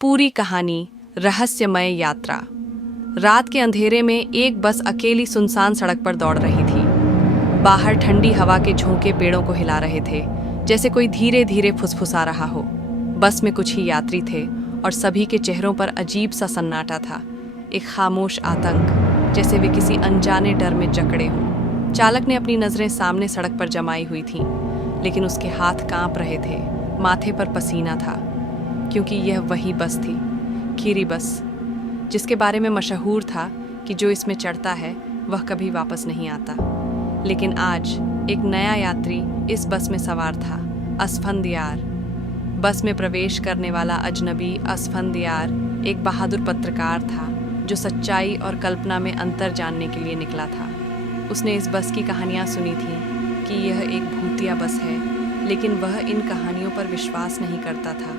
पूरी कहानी रहस्यमय यात्रा। रात के अंधेरे में एक बस अकेली सुनसान सड़क पर दौड़ रही थी। बाहर ठंडी हवा के झोंके पेड़ों को हिला रहे थे, जैसे कोई धीरे धीरे फुसफुसा रहा हो। बस में कुछ ही यात्री थे और सभी के चेहरों पर अजीब सा सन्नाटा था, एक खामोश आतंक, जैसे वे किसी अनजाने डर में जकड़े हों। चालक ने अपनी नजरें सामने सड़क पर जमाई हुई थीं, लेकिन उसके हाथ कांप रहे थे, माथे पर पसीना था, क्योंकि यह वही बस थी, खीरी बस, जिसके बारे में मशहूर था कि जो इसमें चढ़ता है वह कभी वापस नहीं आता। लेकिन आज एक नया यात्री इस बस में सवार था, असफंदयार। बस में प्रवेश करने वाला अजनबी असफंदयार एक बहादुर पत्रकार था, जो सच्चाई और कल्पना में अंतर जानने के लिए निकला था। उसने इस बस की कहानियां सुनी थीं कि यह एक भूतिया बस है, लेकिन वह इन कहानियों पर विश्वास नहीं करता था।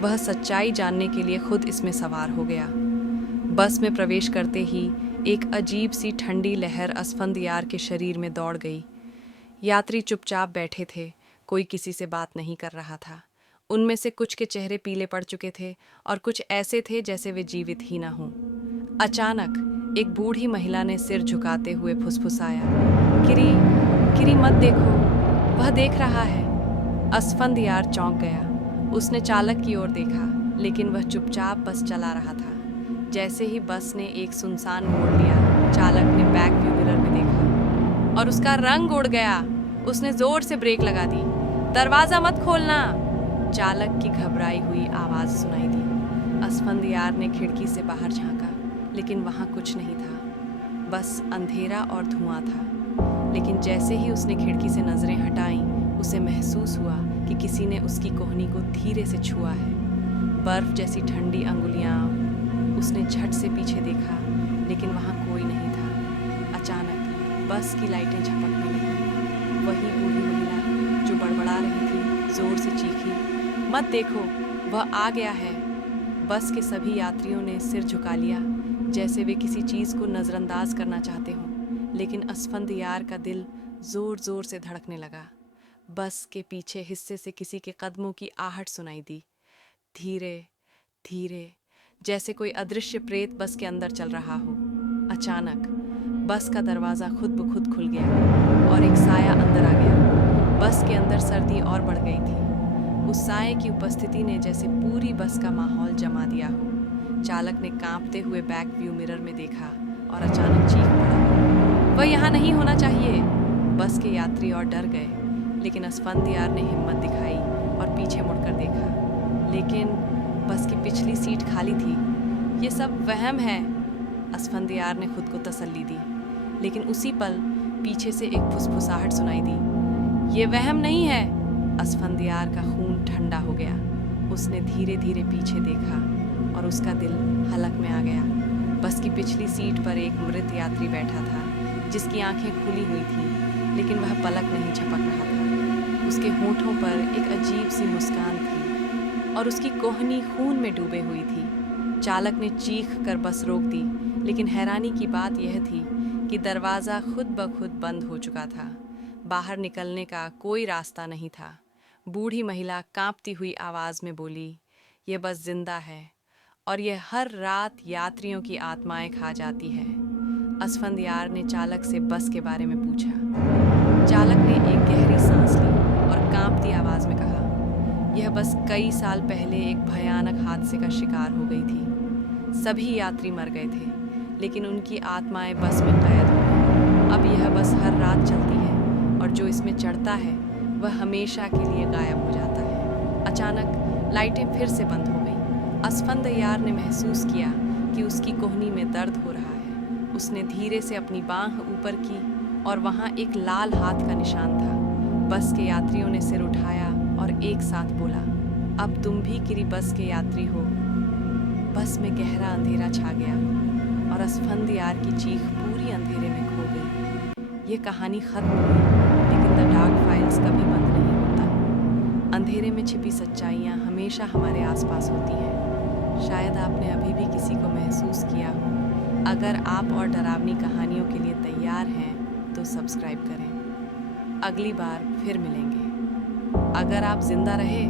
वह सच्चाई जानने के लिए खुद इसमें सवार हो गया। बस में प्रवेश करते ही एक अजीब सी ठंडी लहर असफंदयार के शरीर में दौड़ गई। यात्री चुपचाप बैठे थे, कोई किसी से बात नहीं कर रहा था। उनमें से कुछ के चेहरे पीले पड़ चुके थे और कुछ ऐसे थे जैसे वे जीवित ही ना हों। अचानक एक बूढ़ी महिला ने सिर झुकाते हुए फुसफुसाया, किरी, किरी मत देखो, वह देख रहा है। असफंदयार चौंक गया। उसने चालक की ओर देखा, लेकिन वह चुपचाप बस चला रहा था। जैसे ही बस ने एक सुनसान मोड़ लिया, चालक ने बैक व्यू मिरर में देखा और उसका रंग उड़ गया। उसने जोर से ब्रेक लगा दी। दरवाजा मत खोलना, चालक की घबराई हुई आवाज सुनाई दी। असफंदयार ने खिड़की से बाहर झांका, लेकिन वहां कुछ नहीं था, बस अंधेरा और धुआं था। लेकिन जैसे ही उसने खिड़की से नजरें हटाईं, उसे महसूस हुआ कि किसी ने उसकी कोहनी को धीरे से छुआ है, बर्फ जैसी ठंडी अंगुलियां। उसने झट से पीछे देखा, लेकिन वहां कोई नहीं था। अचानक बस की लाइटें झपकने लगी। वही बूढ़ी महिला जो बड़बड़ा रही थी जोर से चीखी, मत देखो, वह आ गया है। बस के सभी यात्रियों ने सिर झुका लिया, जैसे वे किसी चीज को नजरअंदाज करना चाहते हों। लेकिन असफंदयार का दिल जोर जोर से धड़कने लगा। बस के पीछे हिस्से से किसी के कदमों की आहट सुनाई दी, धीरे धीरे, जैसे कोई अदृश्य प्रेत बस के अंदर चल रहा हो। अचानक बस का दरवाजा खुद ब खुद खुल गया और एक साया अंदर आ गया। बस के अंदर सर्दी और बढ़ गई थी। उस साये की उपस्थिति ने जैसे पूरी बस का माहौल जमा दिया हो। चालक ने कांपते हुए बैक व्यू मिरर में देखा और अचानक चीख पड़ा, वह यहाँ नहीं होना चाहिए। बस के यात्री और डर गए, लेकिन असफंदयार ने हिम्मत दिखाई और पीछे मुड़कर देखा, लेकिन बस की पिछली सीट खाली थी। ये सब वहम है, असफंदयार ने खुद को तसल्ली दी। लेकिन उसी पल पीछे से एक फुसफुसाहट सुनाई दी, ये वहम नहीं है। असफंदयार का खून ठंडा हो गया। उसने धीरे धीरे पीछे देखा और उसका दिल हलक में आ गया। बस की पिछली सीट पर एक मृत यात्री बैठा था, जिसकी आंखें खुली हुई थी, लेकिन वह पलक नहीं झपक रहा था। उसके होठों पर एक अजीब सी मुस्कान थी और उसकी कोहनी खून में डूबे हुई थी। चालक ने चीख कर बस रोक दी, लेकिन हैरानी की बात यह थी कि दरवाज़ा खुद ब खुद बंद हो चुका था। बाहर निकलने का कोई रास्ता नहीं था। बूढ़ी महिला कांपती हुई आवाज़ में बोली, ये बस जिंदा है और यह हर रात यात्रियों की आत्माएं खा जाती है। असफंदयार ने चालक से बस के बारे में पूछा। चालक ने एक गहरी सांस ली और कांपती आवाज में कहा, यह बस कई साल पहले एक भयानक हादसे का शिकार हो गई थी। सभी यात्री मर गए थे, लेकिन उनकी आत्माएं बस में कैद हो गई। अब यह बस हर रात चलती है और जो इसमें चढ़ता है वह हमेशा के लिए गायब हो जाता है। अचानक लाइटें फिर से बंद हो गईं। असफंदयार ने महसूस किया कि उसकी कोहनी में दर्द हो रहा है। उसने धीरे से अपनी बांह ऊपर की और वहां एक लाल हाथ का निशान था। बस के यात्रियों ने सिर उठाया और एक साथ बोला, अब तुम भी किरी बस के यात्री हो। बस में गहरा अंधेरा छा गया और असफंदयार की चीख पूरी अंधेरे में खो गई। ये कहानी खत्म हुई, लेकिन द डार्क फाइल्स कभी बंद नहीं होता। अंधेरे में छिपी सच्चाइयाँ हमेशा हमारे आसपास होती हैं। शायद आपने अभी भी किसी को महसूस किया हो। अगर आप और डरावनी कहानियों के लिए तैयार हैं तो सब्सक्राइब करें। अगली बार फिर मिलेंगे। अगर आप जिंदा रहे